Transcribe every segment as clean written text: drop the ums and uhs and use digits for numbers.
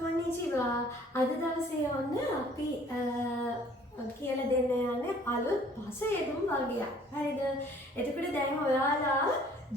කොනිචිවා අද දවසේ ඔන්න අපි කියලා දෙන්න යන්නේ අලුත් පස යෙදුම් වගයක්. හරිද? එතකොට දැන් ඔයාලා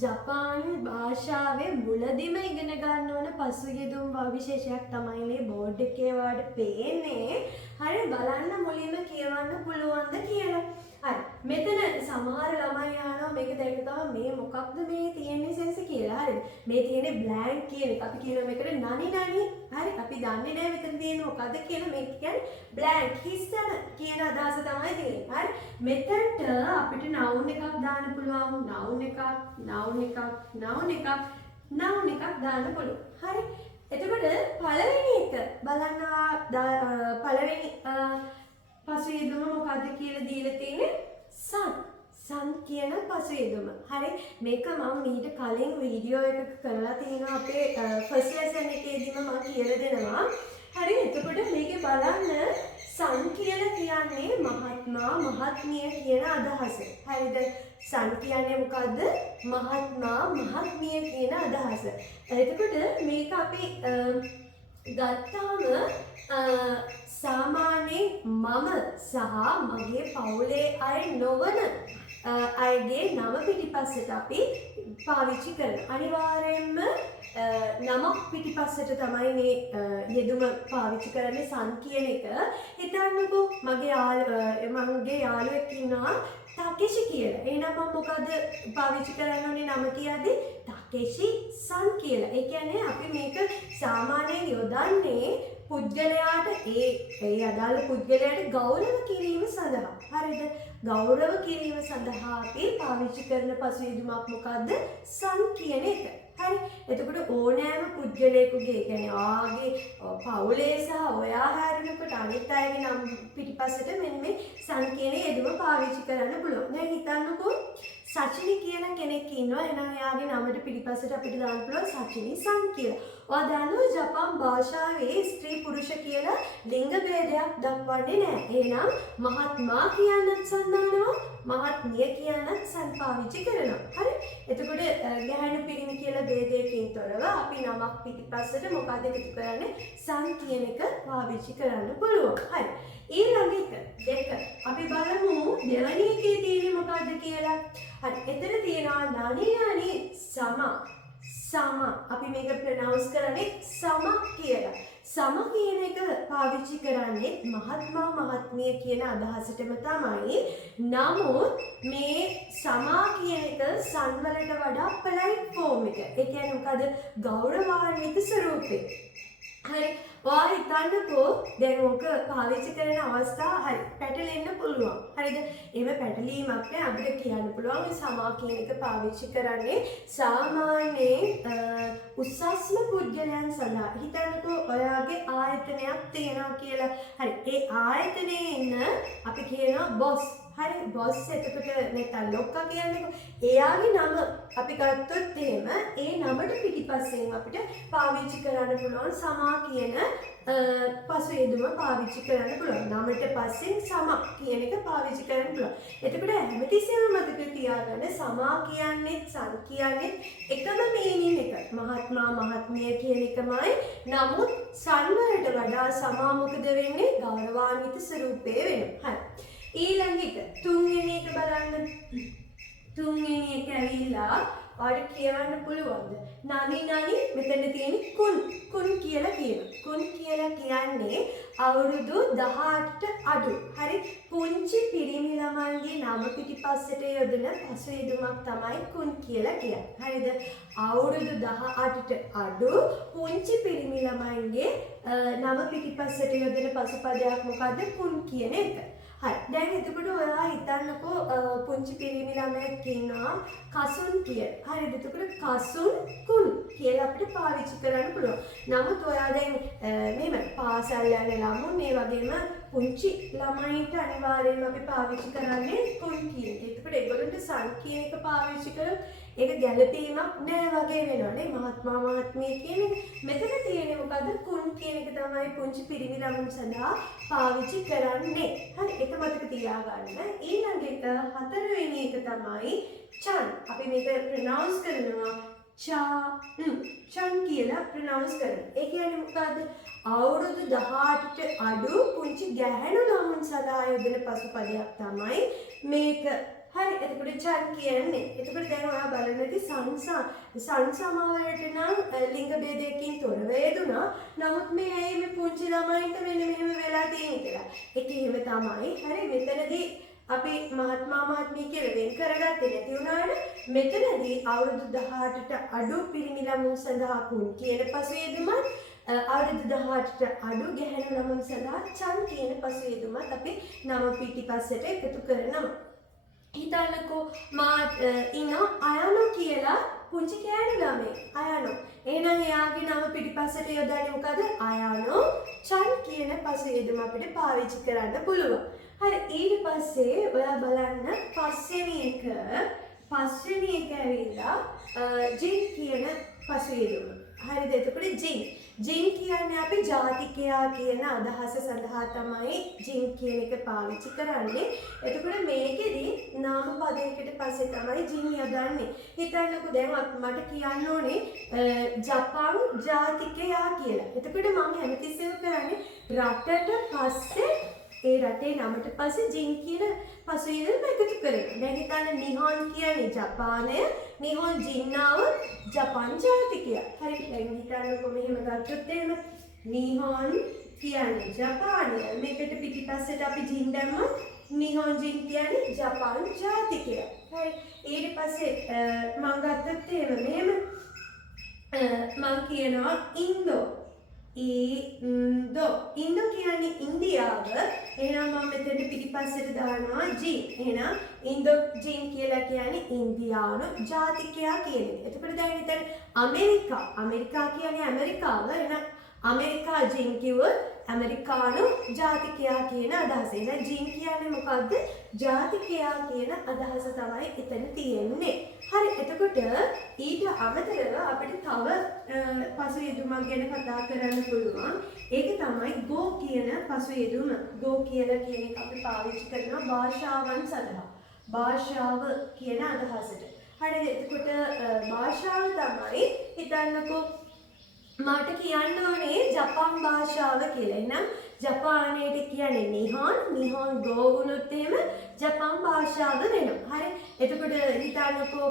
ජපාන් භාෂාවේ මුලදිම ඉගෙන ගන්න ඕන පසු යෙදුම් විශේෂයක් තමයි මේ බෝඩ් එකේ වාට පේන්නේ. හරි බලන්න මුලින්ම කියවන්න පුළුවන්ද කියලා. හරි. මෙතන සමහර ළමයි අහනවා මේක දැක්කම මේ මොකක්ද මේ තියෙන්නේ සෙන්ස කියලා. හරිද? මේ තියෙන්නේ බ්ලැන්ක් කියන එක. අපි කියනවා මේකට නනි නනි. හරි. අපි දන්නේ නැහැ මෙතන තියෙන්නේ මොකද්ද කියලා. මේක කියන්නේ බ්ලැන්ක් හිස්තන කියන අදහස තමයි තියෙන්නේ. හරි. මෙතනට අපිට noun එකක් දාන්න පුළුවන්. noun එකක් දාන්න පුළුවන්. හරි. එතකොට පළවෙනි එක බලන්න පළවෙනි පසු යෙදුම මොකද්ද කියලා දීලා තියෙන්නේ sun කියන පසු යෙදුම. හරි මේක මම ඊට කලින් වීඩියෝ එකක කරලා තියෙනවා අපේ ෆස්ට් ලෙසන් එකේදීම මම කියලා දෙනවා. හරි එතකොට මේකේ බලන්න sun කියලා කියන්නේ මහත්මා මහත්මිය කියන අදහස. හරිද? sun කියන්නේ මොකද්ද? මහත්මා මහත්මිය කියන අදහස. එතකොට මේක අපි ගත්තාම සාමාන්‍යයෙන් මම සහ මගේ පවුලේ අය නොවන අයගේ නම පිටිපස්සට අපි පාවිච්චි කරනවා. අනිවාර්යයෙන්ම නමක් පිටිපස්සට තමයි මේ යෙදුම පාවිච්චි කරන්නේ sun කියන එක. හිතන්නකෝ මගේ යාළුවෙක් ඉන්නවා තාකේෂි කියලා. එහෙනම් මම මොකද පාවිච්චි කරන්න ඕනේ නම කියද්දි තාකේෂි sun කියලා. ඒ කියන්නේ අපි මේක සාමාන්‍යයෙන් යොදන්නේ පුද්ගලයාට ඒ අදාළ පුද්ගලයාට ගෞරව කිරීම සඳහා. හරිද? ගෞරව කිරීම සඳහා අපි පාවිච්චි කරන පසුබිමක් මොකද්ද? sun කියන එක. හරි. එතකොට ඕනෑම පුද්ගලයෙකුගේ කියන්නේ ආගේ පවුලේ සහ ඔයා හැරෙනකොට අනිත් අයගේ නම් පිටිපස්සට මෙන්න මේ sun කියන යෙදුම පාවිච්චි කරන්න පුළුවන්. දැන් හිතන්නකෝ සචිනි කියලා කෙනෙක් ඉන්නවා. එහෙනම් එයාගේ නමට පිටිපස්සට අපිට දාන්න පුළුවන් සචිනි sun කියලා. ඔයා දන්නවා ජපාන් භාෂාවේ ස්ත්‍රී පුරුෂ කියලා ලිංග ભેදයක් දක්වන්නේ නැහැ. එහෙනම් මහත්මා කියන්නත් sun දානවා, මහත්මිය කියන්නත් sun පාවිච්චි කරනවා. හරි? එතකොට ගැහැණු පිරිමි කියලා ભેදයකින් තොරව අපි නමක් පිටිපස්සට මොකද එකතු කරන්නේ? sun කියන එක පාවිච්චි කරන්න පුළුවන්. හරි. ඊළඟ එක දෙක අපි බලමු දෙවැනි එකේ තියෙන්නේ මොකද්ද කියලා. හරි. එතන තියෙනවා නනි සම අපි මේක ප්‍රොනවුන්ස් කරන්නේ සම කියලා. සම කියන එක පාවිච්චි කරන්නේ මහත්මා මහත්මිය කියන අදහසටම තමයි. නමුත් මේ සමා කියන එක sun වලට වඩා polite form එක. ඒ කියන්නේ මොකද? ගෞරවාන්විත ස්වරූපේ. හරි. ඔයා හිතන්නකෝ දැන් ඔක පාවිච්චි කරන අවස්ථා හරි පැටලෙන්න පුළුවන්. හරිද? එහෙම පැටලීමක් නෑ. අපිට කියන්න පුළුවන් මේ සමා කියන එක පාවිච්චි කරන්නේ සාමාන්‍යයෙන් උසස්ම පුද්ගලයන් සඳහා. හිතන්නකෝ ඔයාගේ ආයතනයක් තියෙනවා කියලා. හරි. ඒ ආයතනයේ ඉන්න අපි කියනවා බොස්. හරි බොස් එතකොට නැත්නම් ලොක්කා කියන්නේ එයාගේ නම අපි ගත්තොත් එහෙම ඒ නමට පිටිපස්සෙන් අපිට පාවිච්චි කරන්න පුළුවන් සමා කියන පසු යෙදුම පාවිච්චි කරන්න පුළුවන්. නමට පස්සෙන් සම කියන එක පාවිච්චි කරන්න පුළුවන්. එතකොට හැමතිස්සෙම මතක තියාගන්න සමා කියන්නේ sun කියන්නේ එකම මීනින් එක. මහත්මා මහත්මිය කියන එකමයි. නමුත් sun වලට වඩා සමා මොකද වෙන්නේ? ගෞරවාන්විත ස්වරූපේ වෙනවා. හරි. ඊළඟ එක තුන්වෙනි එක බලන්න. තුන්වෙනි එක ඇවිල්ලා ඔයාලට කියවන්න පුළුවන්ද? නනි මෙතන තියෙන කුන් කියලා කියනවා. කුන් කියලා කියන්නේ අවුරුදු 18ට අඩු. හරි පුංචි පිරිමි ළමයින්ගේ නම පිටිපස්සට යොදන පසු යෙදුමක් තමයි කුන් කියලා කියන්නේ. හරිද? අවුරුදු 18ට අඩු පුංචි පිරිමි ළමයින්ගේ නම පිටිපස්සට යොදන පසුපදයක් මොකද්ද? කුන් කියන එක. හරි. දැන් එතකොට ඔයා හිතන්නකෝ පුංචි පිරිමි ළමයෙක් ඉන්නවා කසුන් කියලා. හරිද? එතකොට කසුන් කුන් කියලා අපිට පාවිච්චි කරන්න පුළුවන්. නමුත් ඔයා දැන් මෙහෙම පාසල් යන ළමුන් මේ වගේම පුංචි ළමයින්ට අනිවාර්යයෙන්ම අපි පාවිච්චි කරන්නේ කුන් කියන එක. එතකොට ඒගොල්ලන්ට sun කියන එක පාවිච්චි කරොත් ඒක ගැළපීමක් නෑ වගේ වෙනවනේ. මහත්මා මහත්මිය කියන එක. මෙතන තියෙන්නේ මොකද්ද? කුන් කියන එක තමයි පුංචි පිරිමි ළමුන් සඳහා පාවිච්චි කරන්නේ. හරි ඒක මතක තියාගන්න. ඊළඟ එක හතරවෙනි එක තමයි chan. අපි මේක ප්‍රොනවුන්ස් කරනවා චන් කියලා ප්‍රනවුන්ස් කරනවා. ඒ කියන්නේ මොකද්ද? අවුරුදු 18ට අඩු පුංචි ගැහැණු ළමුන් සඳහා යොදන පසුපදයක් තමයි මේක. හරි, එතකොට චන් කියන්නේ. එතකොට දැන් ඔයා බලන්න ඇති සංසමාවලට නම් ලිංග ભેදයකින් තොරව යෙදුනා. නමුත් මේ ඇයි මේ පුංචි ළමයින්ට මෙන්න මෙහෙම වෙලා තියෙන්නේ කියලා. ඒක එහෙම තමයි. හරි, මෙතනදී අපි මහත්මා මහත්මිය කියලා වෙන් කරගත්තේ නැති වුණාට මෙතනදී අවුරුදු 18ට අඩු පිරිමි ළමුන් සඳහා කුන් කියන පසුබිමත් අවුරුදු 18ට අඩු ගැහැණු ළමුන් සඳහා චන් කියන පසුබිමත් අපි නම පිටිපස්සට එකතු කරනවා. හිතන්නකෝ මා ඉන්න අයනෝ කියලා පුංචි කෑණි ළමයි අයනෝ. එහෙනම් එයාගේ නම පිටිපස්සට යොදන්නේ මොකද? අයනෝ චන් කියන පසුබිම අපිට පාවිච්චි කරන්න පුළුවන්. හරි, ඊට පස්සේ ඔයා බලන්න පස්වෙනි එක ඇවිල්ලා ජින් කියන පසුබිම. හරිද? එතකොට ජින් කියන්නේ අපි ජාතිකයා කියන අදහස සඳහා තමයි ජින් කියන එක පාවිච්චි කරන්නේ. එතකොට මේකෙදි නාම පදයකට පස්සේ තමයි ජින් යොදන්නේ. හිතන්නකෝ දැන් මට කියන්න ඕනේ ජපාන් ජාතිකයා කියලා. එතකොට මම හැමතිස්සෙම කරන්නේ රටට පස්සේ ඒ රටේ නමට පස්සේ ජින් කියන පසුබිම එකතු කරනවා. දැන් හිතන්න නිහොන් කියන්නේ ජපානය, නිහොන් ජින්නාව ජපාන් ජාතිකයා. හරි, දැන් හිතන්නකො මෙහෙම ගත්තොත් එහෙම නිහොන් කියන්නේ ජපානය. මේකට පිටිපස්සට අපි ජින් දැම්මොත් නිහොන් ජින් කියන්නේ ජපාන් ජාතිකයා. හරි, ඊට පස්සේ මම ගත්තොත් එහෙම මෙහෙම මම කියනවා ඉන්දෝ කියන්නේ ඉන්දියාව. එහෙනම් මම මෙතන පිටිපස්සට දානවා ජින්. එහෙනම් ඉන්දෝ ජින් කියලා කියන්නේ ඉන්දියානු ජාතිකයා කියන එක. එතකොට දැන් හිතන්න අමරිකා කියන්නේ ඇමරිකාව. එහෙනම් අමරිකා ජින් කිව්වොත් ඇමරිකානු ජාතිකයා කියන අදහස. එහෙනම් ජින් කියන්නේ මොකද්ද? ජාතිකයා කියන අදහස තමයි එතන තියෙන්නේ. හරි, එතකොට ඊට අමතරව අපිට තව පසුබිමක් ගැන කතා කරන්න පුළුවන්. ඒක තමයි ගෝ කියන පසුබිම. ගෝ කියලා කියන එක අපි පාවිච්චි කරනවා භාෂාවන් සඳහා. භාෂාව කියන අදහසට. හරි, එතකොට භාෂාව තමයි හිතන්නකෝ මට කියන්න ඕනේ ජපාන් භාෂාව කියලා. එහෙනම් ජපානයේට කියන්නේ නිහොන් ගෝ වුණොත් එහෙම ජපාන් භාෂාව වෙනවා. හරි, එතකොට හිතන්නකෝ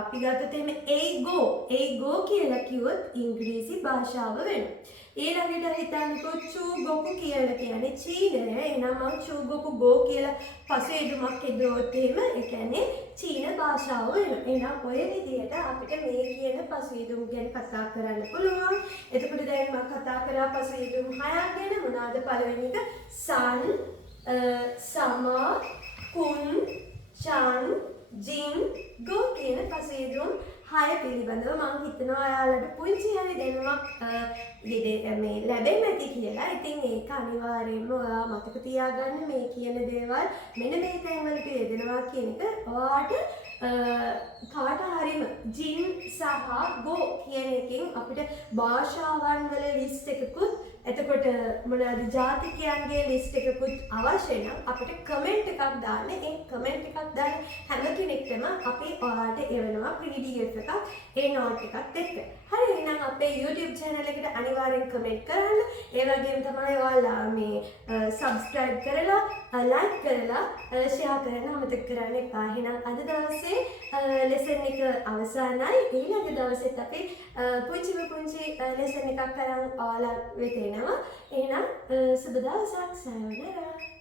අපි ගත්තොත් එහෙම ඒගෝ කියලා කිව්වොත් ඉංග්‍රීසි භාෂාව වෙනවා. ඊළඟට හිතන්නකෝ චූගොකු කියලා කියන්නේ චීනය. එහෙනම් මම චූගොකු ගෝ කියලා පසුබිමක් හදුවොත් එහෙම ඒ කියන්නේ චීන භාෂාව වෙනවා. එහෙනම් ඔය විදිහට අපිට මේ කියන පසුබිම් ගැන කතා කරන්න පුළුවන්. එතකොට දැන් මම කතා කරා පසුබිම් 6ක් ගැන. මොනවාද? පළවෙනි එක සන්, සමා, කුන්, චන්, ජින්, ගෝ කියන පසුබිම් 6 පිළිබඳව මම හිතනවා ඔයාලට පුංචි හරි දැනුමක් මේ ලැබෙන්න ඇති කියලා. ඉතින් ඒක අනිවාර්යයෙන්ම ඔයා මතක තියාගන්න මේ කියන දේවල් මෙන්න මේ තැන්වලට යෙදෙනවා කියන එක ඔයාට කාට හරිම ජින් සහ ගෝ කියන එකෙන් අපිට භාෂාවන් වල ලිස්ට් එකකුත් එතකොට මොනවාද ජාතිකයන්ගේ ලිස්ට් එකකුත් අවශ්‍ය නම් අපිට කමෙන්ට් එකක් දාන්න. ඒ කමෙන්ට් එකක් දාන හැම කෙනෙක්ටම අපි ඔයාලට එවනවා PDF එකක් ඒ නෝට් එකත් එක්ක. හරි, එහෙනම් අපේ YouTube channel එකට අනිවාර්යෙන් කමෙන්ට් කරන්න. ඒ වගේම තමයි ඔයාලා මේ subscribe කරලා like කරලා share කරන්න අමතක කරන්න එපා. එහෙනම් අද දවසේ lesson එක අවසానයි. ඊළඟ දවසෙත් අපි පුංචි lesson එකක් අරන් ඔයාලා වෙත එනවා. එහෙනම් සුබ දවසක්. සයෝනාරා.